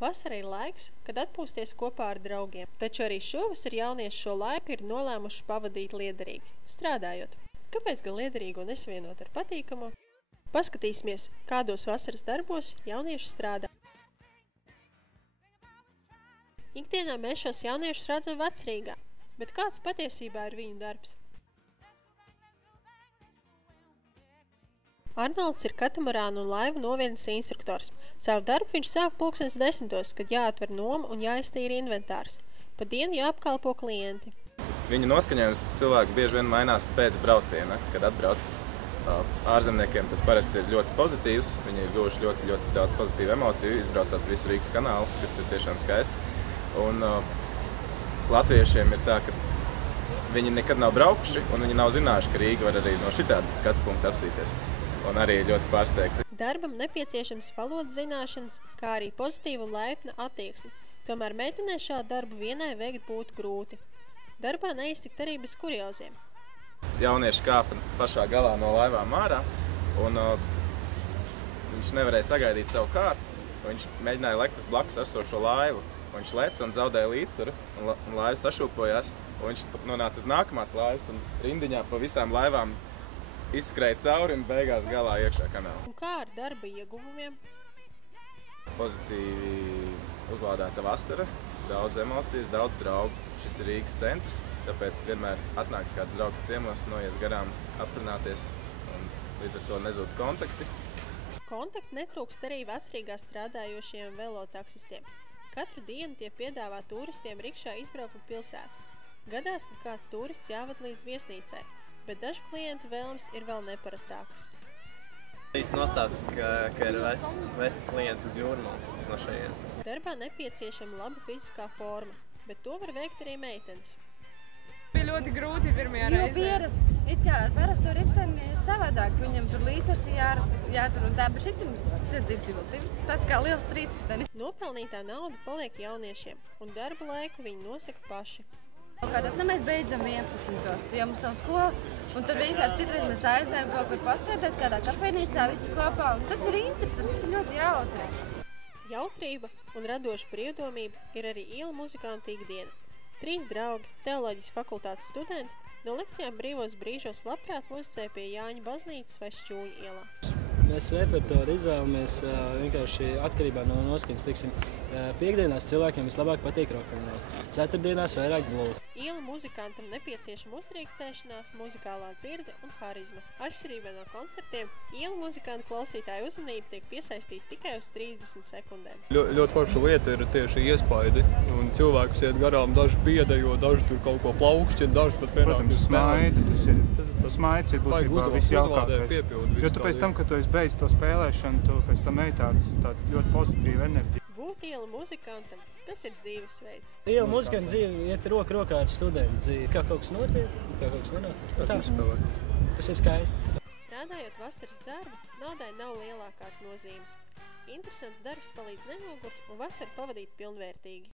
Vasara ir laiks, kad atpūsties kopā ar draugiem, taču arī šovasar jaunieši šo laiku ir nolēmuši pavadīt liederīgi, strādājot. Kāpēc gan liederīgo nesavienot ar patīkamo? Paskatīsimies, kādos vasaras darbos jaunieši strādā. Ikdienā mēs šos jauniešus redzam Vecrīgā, bet kāds patiesībā ir viņu darbs? Arnolds ir katamarānu un laivu novietnes instruktors. Savu darbu viņš sāk 10:00, kad jāatver noma un jāiztīra inventārs. Pa dienu jāapkalpo klienti. Viņa noskaņojums cilvēki bieži vien mainās pēc brauciena, kad atbrauc. Ārzemniekiem tas parasti ir ļoti pozitīvs. Viņi ir guvuši ļoti daudz pozitīvu emociju, izbraucot visu Rīgas kanālu, kas ir tiešām skaists. Un latviešiem ir tā, ka viņi nekad nav braukuši un viņi nav zinājuši, ka Rīga var arī no šitāda skatu punkta apsīties. Un arī ļoti pārsteigti. Darbam nepieciešams valodas zināšanas, kā arī pozitīva un laipna attieksme. Tomēr meitenei šādu darbu vienai veikt būtu grūti. Darbā neiztikt arī bez kurioziem. Jaunieši kāpa pašā galā no laivām ārā, un viņš nevarēja sagaidīt savu kārtu. Viņš mēģināja lekt uz blakus esošo laivu. Viņš lec un zaudēja līdzsvaru, un laiva sašūpojās. Viņš nonāca uz nākamās laivas un rindiņā pa visām laivām izskrēja cauri un beigās galā iekšā kanālā. Un kā ar darba ieguvumiem? Pozitīvi uzlādēta vasara, daudz emocijas, daudz draugu. Šis ir Rīgas centrs, tāpēc vienmēr atnāks kāds draugs ciemos, noies garām aprunāties un līdz ar to nezūd kontakti. Kontakti netrūkst arī Vecrīgā strādājošiem velotaksistiem. Katru dienu tie piedāvā turistiem rikšā izbraukt pa pilsētu. Gadās, ka kāds turists jāved līdz viesnīcai, bet dažu klientu vēlmes ir vēl neparastākas. Īsti nostāsts, ka ir vest klientu uz Jūrmalu no šejienes. Darbā nepieciešama laba fiziskā forma, bet to var veikt arī meitenes. Bija ļoti grūti pirmajā reizē. It kā ar parasto riteni ir savādāk, viņam tur līdzsvars jātur un tā, bet šitam tāds kā liels trīsritenis. Nopelnītā nauda paliek jauniešiem, un darba laiku viņi nosaka paši. Kādos mēs beidzam 11. jo mums nav skola, un tad vienkārši citreiz mēs aizējam kaut kur pasēdēt kādā kafejnīcā visi kopā, un tas ir interesanti, tas ir ļoti jautri. Jautrība un radoša brīvdomība ir arī ielu muzikantu ikdiena. 3 draugi, teoloģijas fakultātes studenti, no lekcijām brīvos brīžos labprāt muzicē pie Jāņa baznīcas vai Šķūņa ielā. Mēs repertuāru izvēlamies vienkārši atkarībā no noskaņas. Tiksim, piekdienās cilvēkiem vislabāk patīk rokenrols, ceturtdienās vairāk blues. Ielu muzikantam nepieciešama uztriekstēšanās, muzikālā dzirde un harizma. Atšķirībā no koncertiem, ielu muzikantu klausītāju uzmanība tiek piesaistīta tikai uz 30 sekundēm. Ļoti forša lieta ir tieši iespaidi, un cilvēkus iet garām, daži piedejo, daži tur kaut ko plaukšķina, daži pat pienāk uz smaidi. Tas smaids ir būtībā visjaukākais. Jo tu pēc tam, kad tu esi beidz to spēlēšanu, tu pēc tam ej tāda ļoti pozitīva enerģija. Būt ielu muzikantam, tas ir dzīvesveids. Ielu muzikanta dzīve iet roku rokā ar studentu dzīvi. Kā kaut kas notiek, kā kaut kas nenotiek. Tas ir skaisti. Strādājot vasaras darbu, naudai nav lielākās nozīmes. Interesants darbs palīdz nenogurt un vasaru pavadīt pilnvērtīgi.